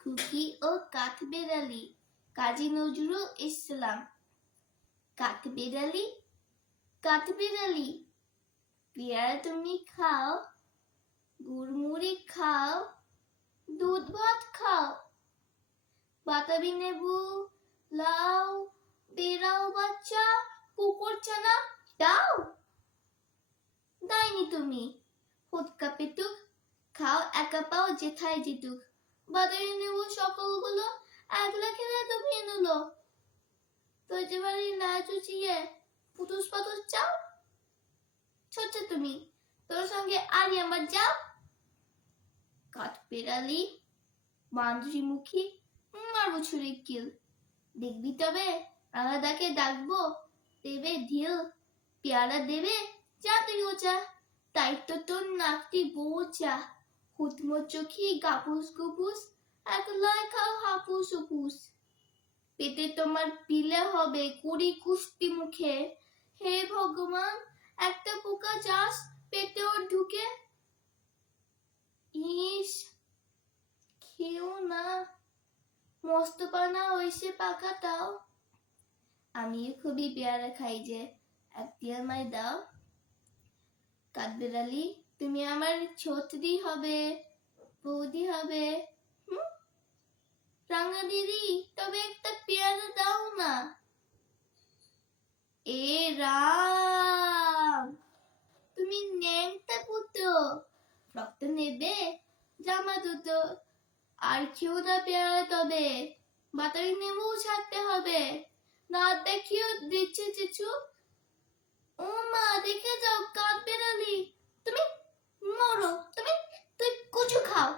খুকি ও কাঠবেড়ালি কাজী নজরুল ইসলাম। কাঠবেড়ালি কাঠবেড়ালি পেয়ারা তুমি খাও, গুড়মুড়ি খাও, দুধ ভাত খাও, বাতাবি লেবু, লাউ, বেড়াও বাচ্চা, কুকুর ছানা দাও। দাইনি তুমি হুৎকা পেটুক, খাও একা পাও যেথায় যেটুক, বাতাবি লেবু সকলগুলো একলা খেলে তো ভেনুলো। তো যে বাড়ি না চুচিয়ে পুতুস পাতুস চাও, ছোট তুমি তোর সঙ্গে আজ আমার যাও। কাঠবেড়ালি বাঁদরি মুখী মারবো ছুরি কিল, দেখবি তবে আলাদাকে ডাকবো, দেবে ঢিল, পেয়ারা দেবে যা তুই ওচা, তাই তো তোর নাকটি বোচা, হুতমো চোখি গাপুস গুপুস, একলাই খাও হাপুস উপুস। পেটে তোমার পিলে হবে কুড়ি কুষ্টি মুখে, হে ভগবান একটা পোকা চাস পেটে ওর ঢুকে। ইস খেও না, মস্ত পানা হইছে পাকাটাও। আমিও খুবই পেয়ারা খাই যে, একটি আমায় দাও। কাঠবেড়ালি তুমি আমার ছোটদি হবে, বৌদি হবে, রাঙা দিদি তবে একটা পেয়ারা দাও না। এ রাম তুমি ন্যাংটা পুতো, রক্ত নেবে জামা দুটো, আর কেউ না পেয়ারা তবে, বাতাবি লেবু ছাড়তে হবে, না দেখিও দিচ্ছে চিচু। ও মা দেখে যাও কাঠবেড়ালি তুমি মরো, তুই কুচু খাও।